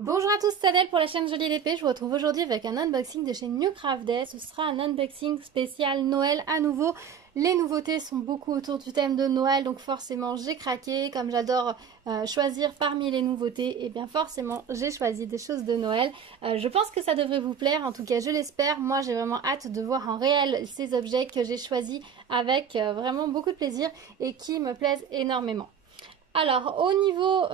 Bonjour à tous, c'est Adèle pour la chaîne Jolie l'épée. Je vous retrouve aujourd'hui avec un unboxing de chez New Craft Day. Ce sera un unboxing spécial Noël à nouveau. Les nouveautés sont beaucoup autour du thème de Noël, donc forcément j'ai craqué. Comme j'adore choisir parmi les nouveautés, et bien forcément j'ai choisi des choses de Noël. Je pense que ça devrait vous plaire, en tout cas je l'espère. Moi j'ai vraiment hâte de voir en réel ces objets que j'ai choisis avec vraiment beaucoup de plaisir et qui me plaisent énormément. Alors, au niveau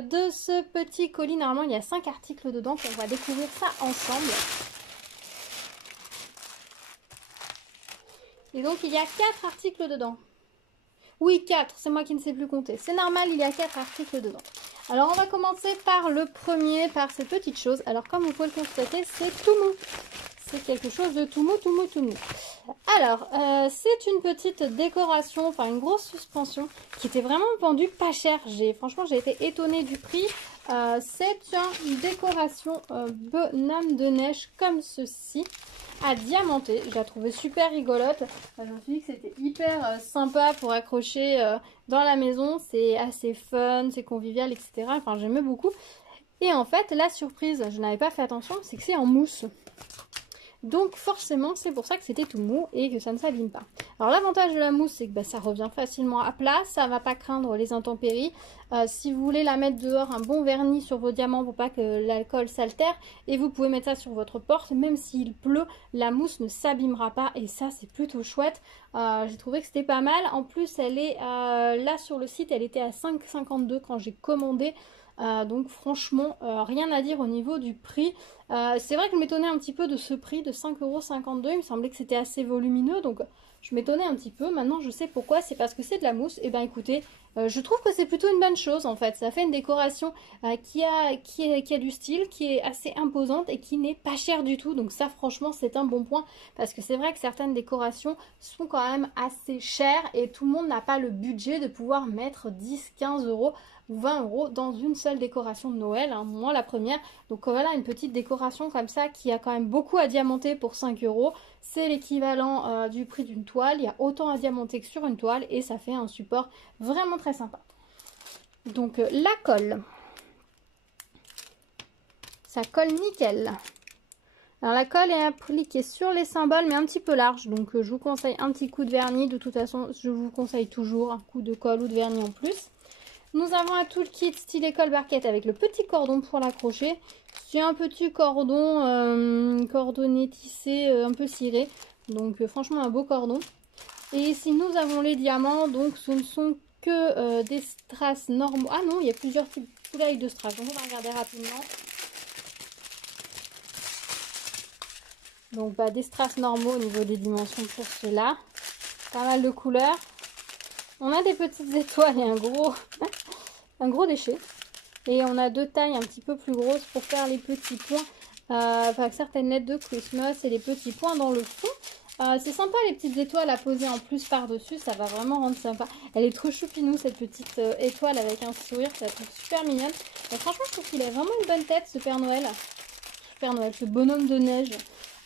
de ce petit colis, normalement, il y a 5 articles dedans. On va découvrir ça ensemble. Et donc, il y a 4 articles dedans. Oui, 4, c'est moi qui ne sais plus compter. C'est normal, il y a 4 articles dedans. Alors, on va commencer par le premier, par cette petite chose. Alors, comme vous pouvez le constater, c'est tout mou. C'est quelque chose de tout mou, tout mou, tout mou. Alors, c'est une petite décoration, enfin une grosse suspension qui était vraiment vendue pas cher. Franchement, j'ai été étonnée du prix. C'est une décoration bonhomme de neige comme ceci, à diamanter. Je la trouvais super rigolote. Je me suis dit que c'était hyper sympa pour accrocher dans la maison. C'est assez fun, c'est convivial, etc. Enfin, j'aimais beaucoup. Et en fait, la surprise, je n'avais pas fait attention, c'est que c'est en mousse. Donc forcément, c'est pour ça que c'était tout mou et que ça ne s'abîme pas. Alors l'avantage de la mousse, c'est que ça revient facilement à plat, ça ne va pas craindre les intempéries. Si vous voulez la mettre dehors, un bon vernis sur vos diamants pour pas que l'alcool s'altère. Et vous pouvez mettre ça sur votre porte, même s'il pleut, la mousse ne s'abîmera pas. Et ça, c'est plutôt chouette. J'ai trouvé que c'était pas mal. En plus, elle est là sur le site, elle était à 5,52 quand j'ai commandé. Donc franchement, rien à dire au niveau du prix. C'est vrai que je m'étonnais un petit peu de ce prix de 5,52 €. Il me semblait que c'était assez volumineux, donc je m'étonnais un petit peu. Maintenant, je sais pourquoi. C'est parce que c'est de la mousse. Et ben écoutez, je trouve que c'est plutôt une bonne chose en fait. Ça fait une décoration qui a du style, qui est assez imposante et qui n'est pas chère du tout. Donc ça, franchement, c'est un bon point. Parce que c'est vrai que certaines décorations sont quand même assez chères et tout le monde n'a pas le budget de pouvoir mettre 10, 15 € ou 20 € dans une seule décoration de Noël, hein, moi la première. Donc voilà, une petite décoration comme ça qui a quand même beaucoup à diamanter pour 5 €. C'est l'équivalent du prix d'une toile. Il y a autant à diamanter que sur une toile et ça fait un support vraiment très sympa. Donc la colle. Ça colle nickel. Alors la colle est appliquée sur les symboles mais un petit peu large. Donc je vous conseille un petit coup de vernis. De toute façon, je vous conseille toujours un coup de colle ou de vernis en plus. Nous avons un toolkit style école barquette avec le petit cordon pour l'accrocher. C'est un petit cordon cordonné tissé un peu ciré. Donc franchement un beau cordon. Et ici nous avons les diamants. Donc ce ne sont que des strass normaux. Ah non, il y a plusieurs types de strass. Donc on va regarder rapidement. Donc des strass normaux au niveau des dimensions pour cela. Pas mal de couleurs. On a des petites étoiles et un gros déchet. Et on a deux tailles un petit peu plus grosses pour faire les petits points. Avec certaines lettres de Christmas et les petits points dans le fond. C'est sympa les petites étoiles à poser en plus par-dessus. Ça va vraiment rendre sympa. Elle est trop choupinou cette petite étoile avec un sourire. Ça la trouve super mignonne. Et franchement je trouve qu'il a vraiment une bonne tête ce Père Noël. Ce bonhomme de neige.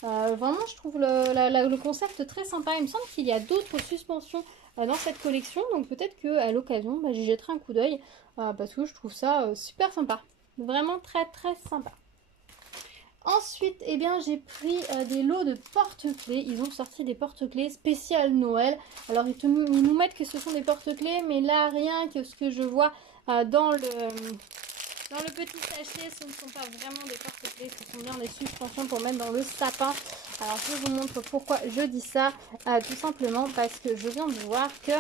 Vraiment je trouve le concept très sympa. Il me semble qu'il y a d'autres suspensions dans cette collection, donc peut-être qu'à l'occasion j'y jetterai un coup d'œil parce que je trouve ça super sympa, vraiment très très sympa. Ensuite, eh bien, j'ai pris des lots de porte-clés. Ils ont sorti des porte-clés spécial Noël. Alors ils nous mettent que ce sont des porte-clés, mais là rien que ce que je vois dans le petit sachet, ce ne sont pas vraiment des porte-clés, ce sont bien des suspensions pour mettre dans le sapin. Alors je vous montre pourquoi je dis ça, tout simplement parce que je viens de voir que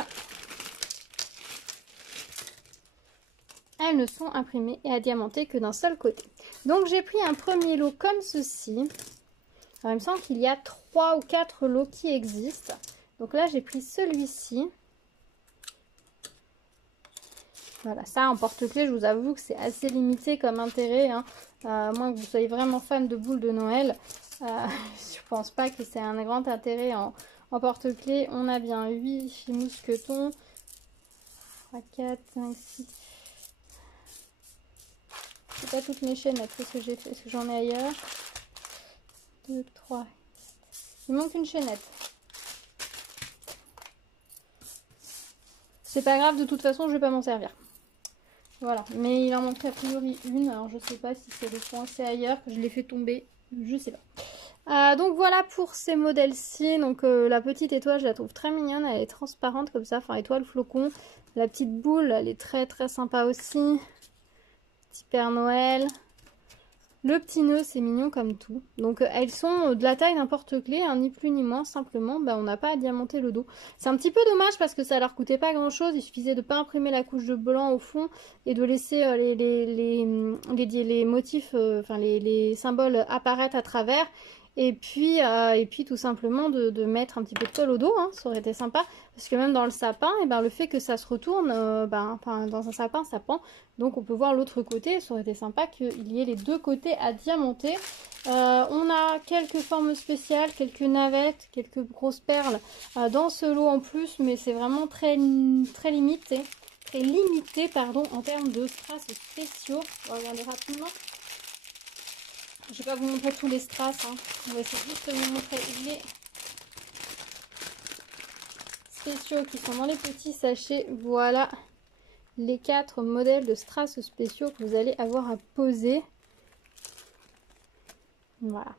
elles ne sont imprimées et à diamanter que d'un seul côté. Donc j'ai pris un premier lot comme ceci. Alors il me semble qu'il y a 3 ou 4 lots qui existent. Donc là j'ai pris celui-ci. Voilà, ça en porte-clés, je vous avoue que c'est assez limité comme intérêt, hein. À moins que vous soyez vraiment fan de boules de Noël. Je pense pas que c'est un grand intérêt en porte-clés. On a bien 8 mousquetons. 3, 4, 5, 6. C'est pas toutes mes chaînettes, qu'est-ce que j'ai fait? Est-ce que j'en ai ailleurs? 2, 3. Il manque une chaînette. C'est pas grave, de toute façon, je vais pas m'en servir. Voilà, mais il en manque a priori une. Alors je sais pas si c'est le coincé ailleurs, que je l'ai fait tomber. Je sais pas. Donc voilà pour ces modèles-ci. Donc la petite étoile, je la trouve très mignonne. Elle est transparente comme ça, enfin étoile flocon. La petite boule, elle est très très sympa aussi. Petit Père Noël. Le petit nœud, c'est mignon comme tout. Donc elles sont de la taille d'un porte-clés, hein, ni plus ni moins. Simplement, on n'a pas à diamanter le dos. C'est un petit peu dommage parce que ça leur coûtait pas grand-chose. Il suffisait de pas imprimer la couche de blanc au fond et de laisser les motifs, enfin les symboles apparaître à travers. Et puis tout simplement de mettre un petit peu de colle au dos, hein, ça aurait été sympa. Parce que même dans le sapin, et ben, le fait que ça se retourne, dans un sapin, ça pend. Donc on peut voir l'autre côté, ça aurait été sympa qu'il y ait les deux côtés à diamanter. On a quelques formes spéciales, quelques navettes, quelques grosses perles dans ce lot en plus. Mais c'est vraiment très limité. Très limité pardon, en termes de strass spéciaux. On va regarder rapidement. Je ne vais pas vous montrer tous les strass, hein. On va essayer juste de vous montrer les spéciaux qui sont dans les petits sachets. Voilà les 4 modèles de strass spéciaux que vous allez avoir à poser. Voilà.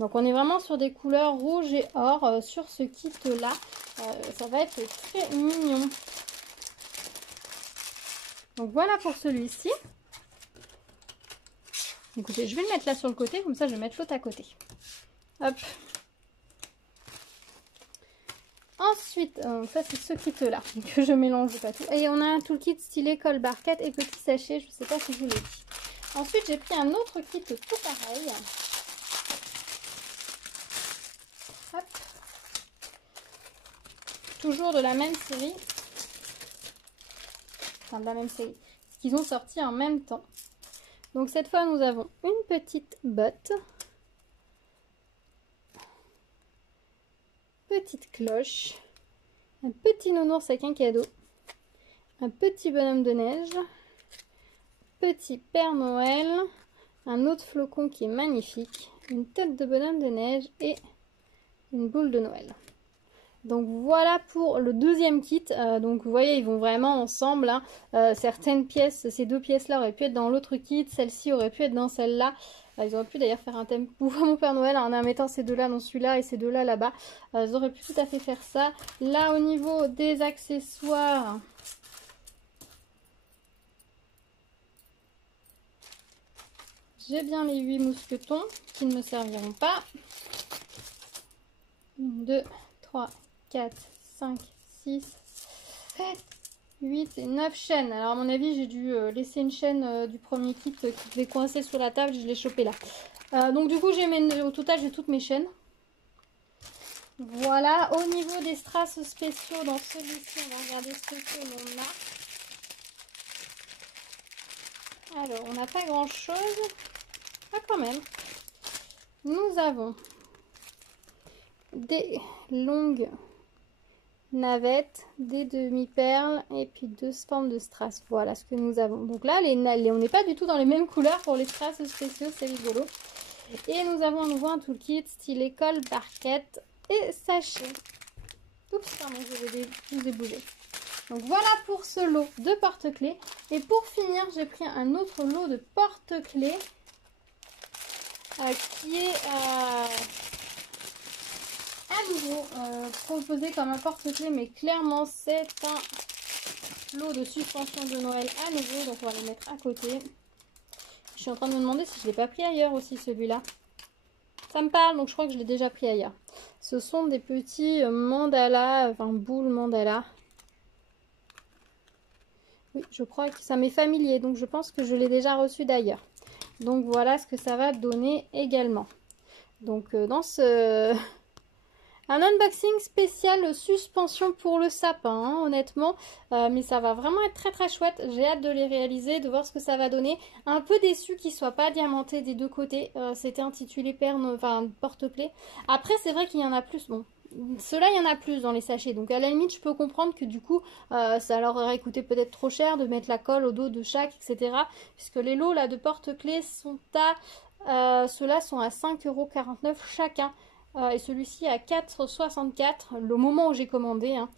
Donc on est vraiment sur des couleurs rouge et or sur ce kit là. Ça va être très mignon. Donc voilà pour celui-ci. Écoutez, je vais le mettre là sur le côté, comme ça je vais mettre l'autre à côté. Hop. Ensuite, ça c'est ce kit là, que je mélange pas tout. Et on a un toolkit stylé colle barquette et petit sachet, je ne sais pas si je vous l'ai dit. Ensuite, j'ai pris un autre kit tout pareil. Hop. Toujours de la même série. Enfin, de la même série. Parce qu'ils ont sorti en même temps. Donc cette fois, nous avons une petite botte. Petite cloche. Un petit nounours avec un cadeau. Un petit bonhomme de neige. Petit Père Noël. Un autre flocon qui est magnifique. Une tête de bonhomme de neige et une boule de Noël. Donc voilà pour le deuxième kit. Donc vous voyez, ils vont vraiment ensemble, hein. Certaines pièces, ces deux pièces là auraient pu être dans l'autre kit, celle-ci aurait pu être dans celle-là. Ils auraient pu d'ailleurs faire un thème pour mon Père Noël en mettant ces deux là dans celui-là et ces deux là là-bas. Ils auraient pu tout à fait faire ça. Là au niveau des accessoires, j'ai bien les 8 mousquetons qui ne me serviront pas. 1, 2, 3, 4, 5, 6, 7, 8 et 9 chaînes. Alors à mon avis, j'ai dû laisser une chaîne du premier kit qui devait coincer sur la table. Je l'ai chopé là. Donc du coup, au total, j'ai toutes mes chaînes. Voilà. Au niveau des strass spéciaux, dans celui-ci, on va regarder ce que l'on a. Alors, on n'a pas grand-chose. Ah, quand même. Nous avons des longues navettes, des demi-perles et puis 2 formes de strass. Voilà ce que nous avons. Donc là, on n'est pas du tout dans les mêmes couleurs pour les strass spéciaux, c'est rigolo. Et nous avons à nouveau un toolkit style colle barquette et sachet. Oups, pardon, je vous ai bougé. Donc voilà pour ce lot de porte-clés. Et pour finir, j'ai pris un autre lot de porte-clés qui est à nouveau proposé comme un porte-clés, mais clairement c'est un lot de suspension de Noël à nouveau, donc on va le mettre à côté. Je suis en train de me demander si je ne l'ai pas pris ailleurs aussi celui-là. Ça me parle, donc je crois que je l'ai déjà pris ailleurs. Ce sont des petits mandalas, enfin boules mandala. Oui, je crois que ça m'est familier, donc je pense que je l'ai déjà reçu d'ailleurs. Donc voilà ce que ça va donner également. Donc dans ce... Un unboxing spécial suspension pour le sapin, hein, honnêtement. Mais ça va vraiment être très très chouette. J'ai hâte de les réaliser, de voir ce que ça va donner. Un peu déçu qu'ils ne soient pas diamantés des deux côtés. C'était intitulé porte-clés. Après, c'est vrai qu'il y en a plus. Bon, ceux-là, il y en a plus dans les sachets. Donc à la limite, je peux comprendre que du coup, ça leur aurait coûté peut-être trop cher de mettre la colle au dos de chaque, etc. Puisque les lots là de porte-clés sont à... ceux-là sont à 5,49 € chacun. Et celui-ci à 4,64 € le moment où j'ai commandé, hein.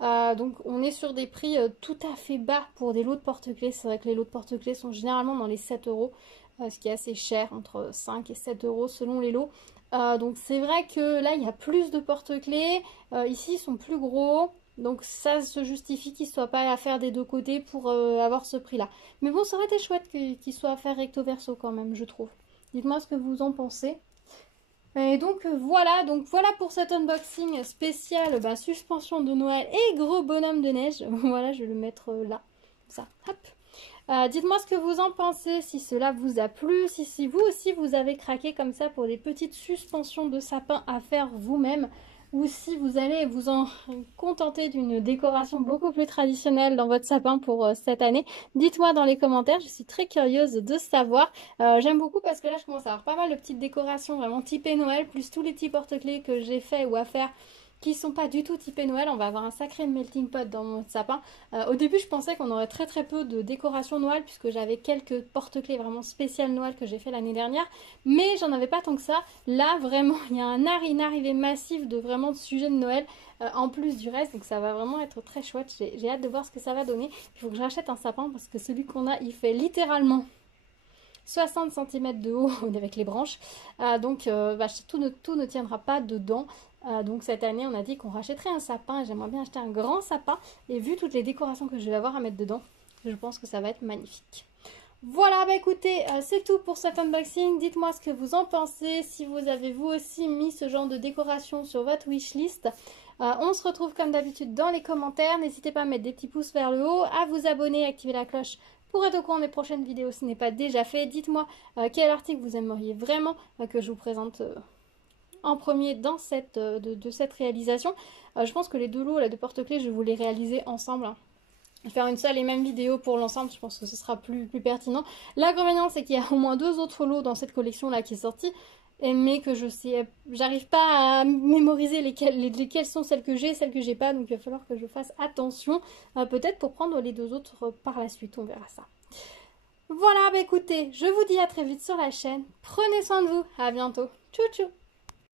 Donc on est sur des prix tout à fait bas pour des lots de porte-clés. C'est vrai que les lots de porte-clés sont généralement dans les 7 euros, ce qui est assez cher, entre 5 et 7 euros selon les lots. Donc c'est vrai que là il y a plus de porte-clés, ici ils sont plus gros, donc ça se justifie qu'ils ne soient pas à faire des deux côtés pour avoir ce prix là. Mais bon, ça aurait été chouette qu'ils soient à faire recto verso quand même, je trouve. Dites-moi ce que vous en pensez. Et donc voilà pour cet unboxing spécial suspension de Noël et gros bonhomme de neige. Voilà, je vais le mettre là, ça, hop. Dites-moi ce que vous en pensez, si cela vous a plu, si vous aussi vous avez craqué comme ça pour des petites suspensions de sapin à faire vous-même, ou si vous allez vous en contenter d'une décoration beaucoup plus traditionnelle dans votre sapin pour cette année. Dites-moi dans les commentaires, je suis très curieuse de savoir. J'aime beaucoup parce que là je commence à avoir pas mal de petites décorations vraiment typées Noël, plus tous les petits porte-clés que j'ai fait ou à faire qui sont pas du tout typés Noël. On va avoir un sacré melting pot dans mon sapin. Au début, je pensais qu'on aurait très peu de décoration Noël puisque j'avais quelques porte-clés vraiment spéciales Noël que j'ai fait l'année dernière, mais j'en avais pas tant que ça. Là, vraiment, il y a une arrivée massive de vraiment de sujets de Noël en plus du reste, donc ça va vraiment être très chouette. J'ai hâte de voir ce que ça va donner. Il faut que je rachète un sapin parce que celui qu'on a, il fait littéralement 60 cm de haut avec les branches, donc tout ne tiendra pas dedans. Donc cette année on a dit qu'on rachèterait un sapin et j'aimerais bien acheter un grand sapin, et vu toutes les décorations que je vais avoir à mettre dedans, je pense que ça va être magnifique. Voilà, écoutez, c'est tout pour cet unboxing. Dites-moi ce que vous en pensez, si vous avez vous aussi mis ce genre de décoration sur votre wishlist. On se retrouve comme d'habitude dans les commentaires. N'hésitez pas à mettre des petits pouces vers le haut, à vous abonner, activer la cloche pour être au courant des prochaines vidéos si ce n'est pas déjà fait. Dites-moi quel article vous aimeriez vraiment que je vous présente en premier dans cette réalisation. Je pense que les deux lots là, de porte-clés, je vais vous les réaliser ensemble. Faire une seule et même vidéo pour l'ensemble, je pense que ce sera plus pertinent. L'inconvénient, c'est qu'il y a au moins 2 autres lots dans cette collection là qui est sortie, mais que j'arrive pas à mémoriser lesquelles sont celles que j'ai et celles que j'ai pas, donc il va falloir que je fasse attention, peut-être pour prendre les 2 autres par la suite, on verra ça. Voilà, écoutez, je vous dis à très vite sur la chaîne, prenez soin de vous, à bientôt, tchou tchou.